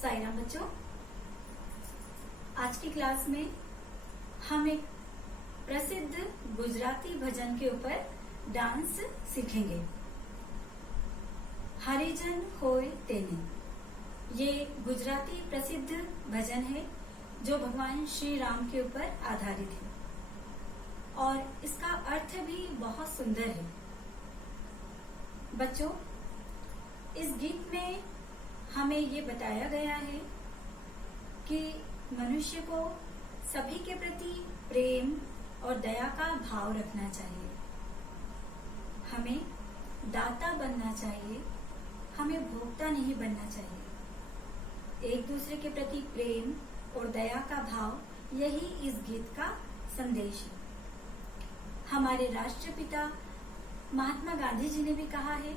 साई राम बच्चों, आज की क्लास में हम एक प्रसिद्ध गुजराती भजन के ऊपर डांस सीखेंगे। हरिजन होय तेने, ये गुजराती प्रसिद्ध भजन है जो भगवान श्री राम के ऊपर आधारित है और इसका अर्थ भी बहुत सुंदर है। बच्चों, इस गीत में हमें ये बताया गया है कि मनुष्य को सभी के प्रति प्रेम और दया का भाव रखना चाहिए। हमें दाता बनना चाहिए, हमें भोक्ता नहीं बनना चाहिए। एक दूसरे के प्रति प्रेम और दया का भाव, यही इस गीत का संदेश है। हमारे राष्ट्रपिता महात्मा गांधी जी ने भी कहा है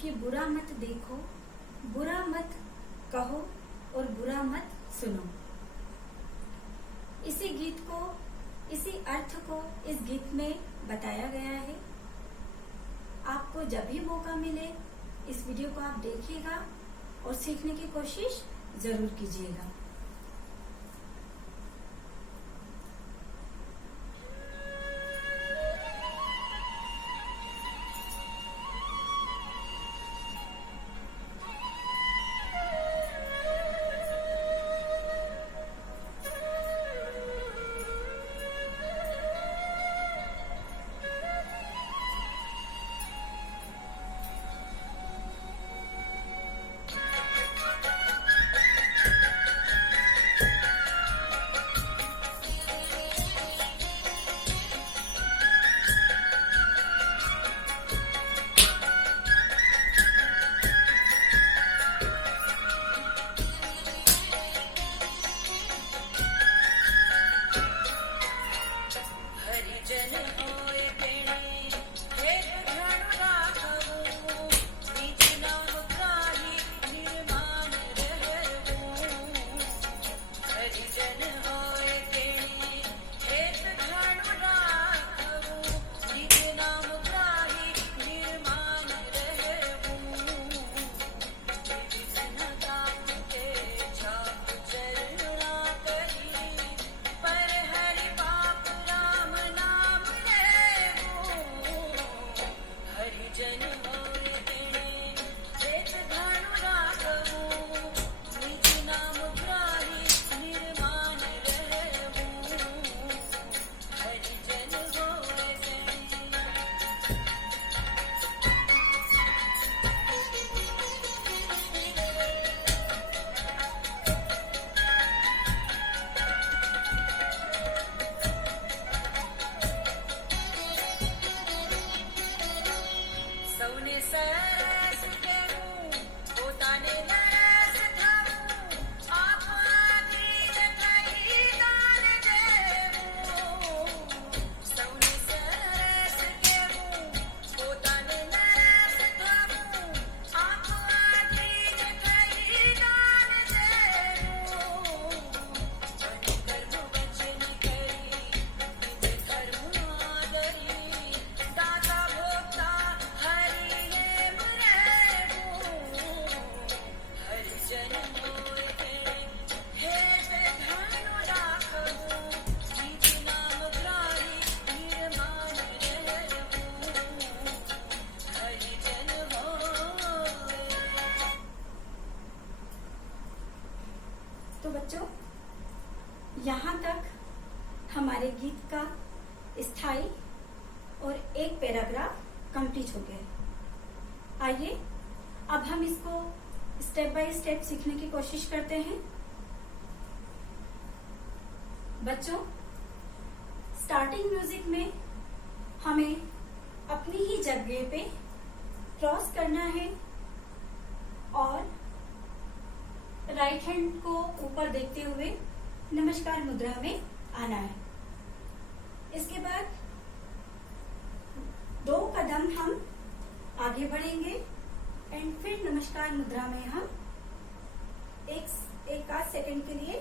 कि बुरा मत देखो, बुरा मत कहो और बुरा मत सुनो। इसी गीत को, इसी अर्थ को इस गीत में बताया गया है। आपको जब भी मौका मिले इस वीडियो को आप देखिएगा और सीखने की कोशिश जरूर कीजिएगा। तो बच्चों, यहाँ तक हमारे गीत का स्थाई और एक पैराग्राफ कंप्लीट हो गया है। आइए अब हम इसको स्टेप बाय स्टेप सीखने की कोशिश करते हैं। बच्चों, स्टार्टिंग म्यूजिक में हमें अपनी ही जगह पे क्रॉस करना है और राइट हैंड को ऊपर देखते हुए नमस्कार मुद्रा में आना है। इसके बाद 2 कदम हम आगे बढ़ेंगे एंड फिर नमस्कार मुद्रा में हम एक आध सेकंड के लिए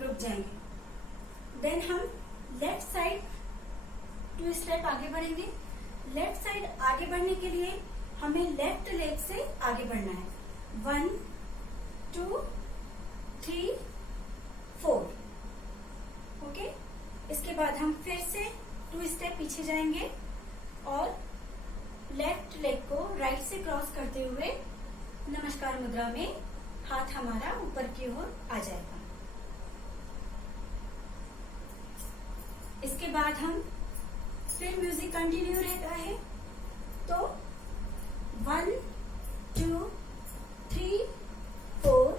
रुक जाएंगे। देन हम लेफ्ट साइड 2 स्टेप आगे बढ़ेंगे। लेफ्ट साइड आगे बढ़ने के लिए हमें लेफ्ट लेग से आगे बढ़ना है। 1 2 3 4। ओके, इसके बाद हम फिर से 2 स्टेप पीछे जाएंगे और लेफ्ट लेग को राइट से क्रॉस करते हुए नमस्कार मुद्रा में हाथ हमारा ऊपर की ओर आ जाएगा। इसके बाद हम फिर म्यूजिक कंटिन्यू रहता है, तो 1 2 3 4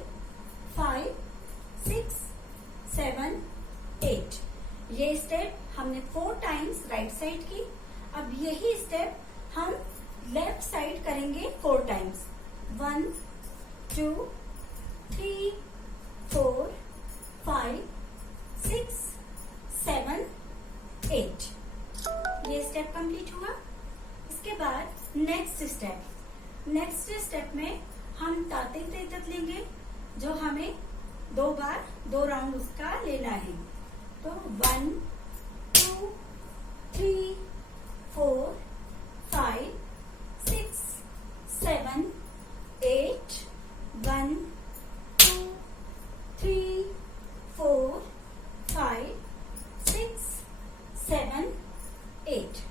5 6 7 8। ये स्टेप हमने 4 टाइम्स राइट साइड की। अब यही स्टेप हम लेफ्ट साइड करेंगे 4 टाइम्स। 1 2 3 4 5 6 7 8। ये स्टेप कंप्लीट हुआ। इसके बाद नेक्स्ट स्टेप में हम ताते तेतत लेंगे, जो हमें 2 बार 2 राउंड उसका लेना है। तो 1 2 3 4 5 6 7 8 1 2 3 4 5 6 7 8।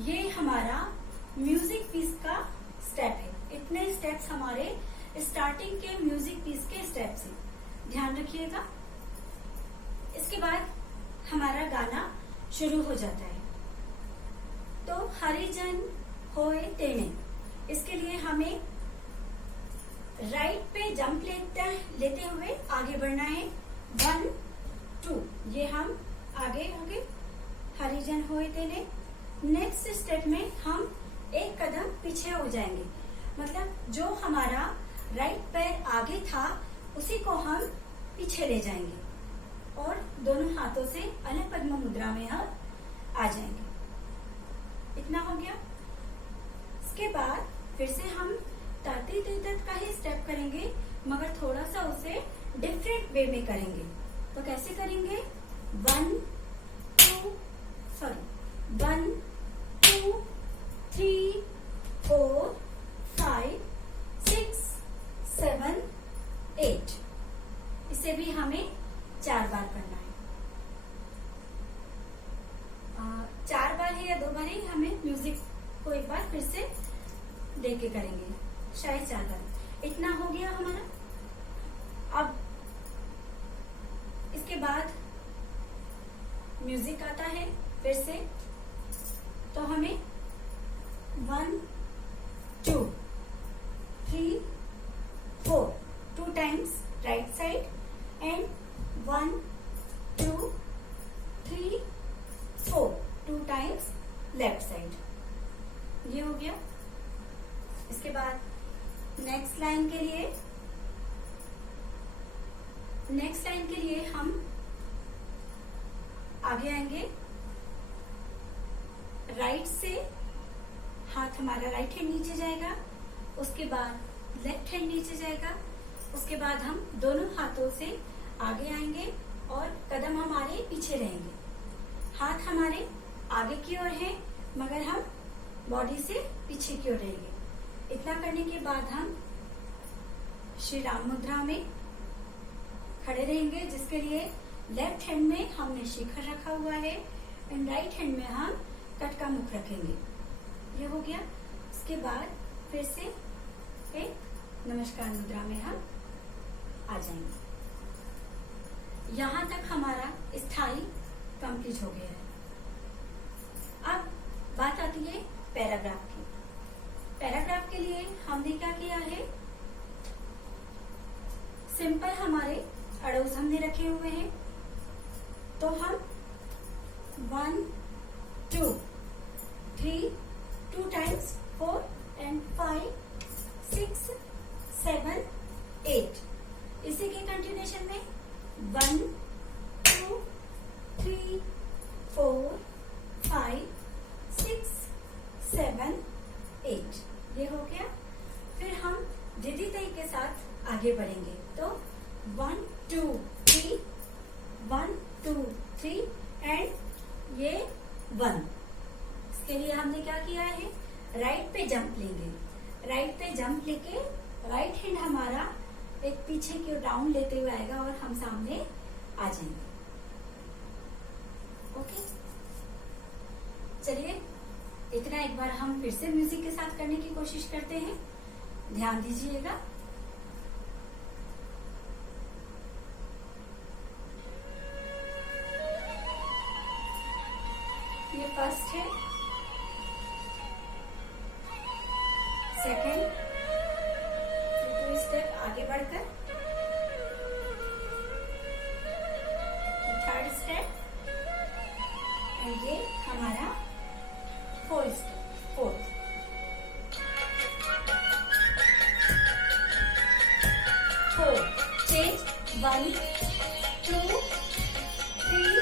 ये हमारा म्यूजिक पीस का स्टेप है। इतने स्टेप्स हमारे स्टार्टिंग के म्यूजिक पीस के स्टेप्स हैं, ध्यान रखिएगा। इसके बाद हमारा गाना शुरू हो जाता है। तो हरिजन होए तेने, इसके लिए हमें राइट पे जंप लेते हुए आगे बढ़ना है। 1 2, ये हम आगे होंगे, हरिजन होए तेने। नेक्स्ट स्टेप में हम एक कदम पीछे हो जाएंगे, मतलब जो हमारा राइट पैर आगे था उसी को हम पीछे ले जाएंगे और दोनों हाथों से अलग पद्म मुद्रा में हम आ जाएंगे। इतना हो गया। इसके बाद फिर से हम ताती तेतत का ही स्टेप करेंगे, मगर थोड़ा सा उसे डिफरेंट वे में करेंगे। तो कैसे करेंगे? 1 2 3 4 5 6 7 8। इसे भी हमें 4 बार करना है। 4 बार है या 2 बार है, हमें म्यूजिक को एक बार फिर से देख के करेंगे, शायद 4 बार। इतना हो गया हमारा। अब इसके बाद म्यूजिक आता है फिर से, तो हमें 1 2 3 4 2 times right side and 1 2 3 4 2 times left side. ये हो गया। इसके बाद नेक्स्ट लाइन के लिए हम आगे आएंगे। राइट से हाथ हमारा राइट हैंड नीचे जाएगा, उसके बाद लेफ्ट हैंड नीचे जाएगा, उसके बाद हम दोनों हाथों से आगे आएंगे और कदम हमारे पीछे रहेंगे। हाथ हमारे आगे की ओर है, मगर हम बॉडी से पीछे की ओर रहेंगे। इतना करने के बाद हम श्री राम मुद्रा में खड़े रहेंगे, जिसके लिए लेफ्ट हैंड में हमने शिखर रखा हुआ है एंड राइट हैंड में हम कट का मुख रखेंगे। ये हो गया। इसके बाद फिर से एक नमस्कार मुद्रा में हम आ जाएंगे। यहाँ तक हमारा स्थाई कंप्लीट हो गया है। अब बात आती है पैराग्राफ की। पैराग्राफ के लिए हमने क्या किया है, सिंपल हमारे अड़ोस हमने रखे हुए हैं, तो हम 1 2 3 2 टाइम्स 4 and 5 6 7 8। इसी के कंटिन्यूएशन में 1 2 3 4 5 6 7 8। ये हो गया। फिर हम जिदी तई के साथ आगे बढ़ेंगे, तो 1 2 3 1 2 3 एंड ये 1। इसके लिए हमने क्या किया है, राइट पे जंप लेंगे। राइट पे जंप लेके राइट हैंड हमारा एक पीछे की ओर राउंड लेते हुए आएगा और हम सामने आ जाएंगे। ओके, चलिए इतना एक बार हम फिर से म्यूजिक के साथ करने की कोशिश करते हैं। ध्यान दीजिएगा। ये फर्स्ट है, सेकंड, 2 स्टेप आगे बढ़कर, थर्ड स्टेप, और ये हमारा fourth step, fourth. Change 1 2 3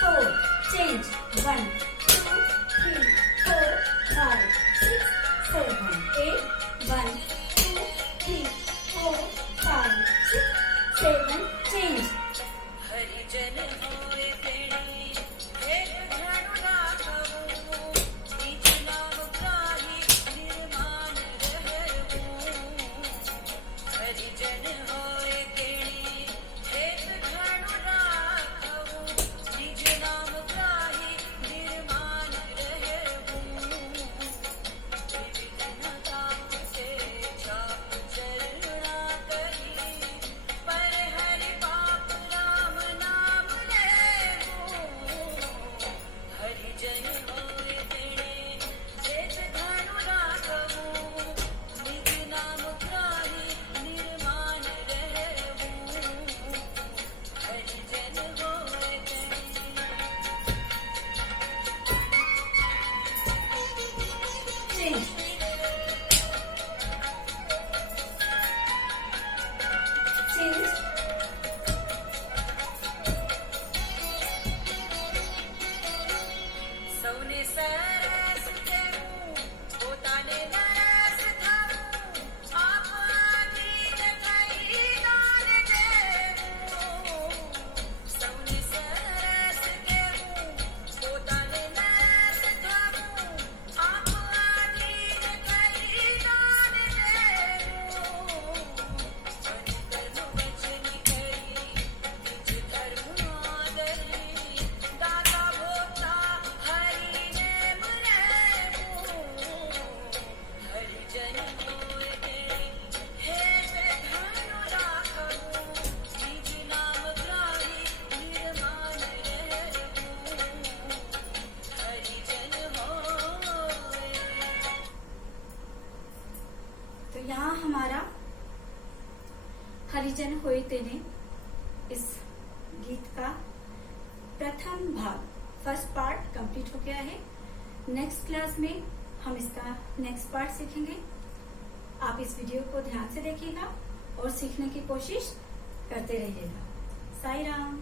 4, change 1 2 3 4 5 6 7 8 1 2 3 4 5 6 7, change. हरिजन होए तेणे एक धनु राखवु, निज नाम ग्राही निर्माण रहवु। हरिजन होए तेणे एक धनु राखवु, निज नाम ग्राही निर्माण रहवु। विविधन ताप से छाप चरणा करी, पर हरि बाप राम नाम लेवु। हरिजन होए तेणे एक धनु राखवु, निज नाम ग्राही निर्माण रहवु। हरिजन होए तेणे चेंज। चेंज। સૌને સરસ કહેવું, પોતાને નરસ થવું, આપ આધીન થઈ દાન દેવું। સૌને સરસ કહેવું, પોતાને નરસ થવું, આપ આધીન થઈ દાન દેવું। કર્મ વચન કરી, નિજ ધર્મ આદરી, દાતા ભોગતા હરિને રહેવું। હરિજન હોએ તેણે હેત ધनु રાખવું, નિજ નામ ગ્રાહી નિર્માણ રહેવું। હરિજન હોએ। तो यहाँ हमारा हरिजन होए तेने इस गीत का प्रथम भाग, फर्स्ट पार्ट कंप्लीट हो गया है। नेक्स्ट क्लास में हम इसका नेक्स्ट पार्ट सीखेंगे। आप इस वीडियो को ध्यान से देखिएगा और सीखने की कोशिश करते रहिएगा। साई राम।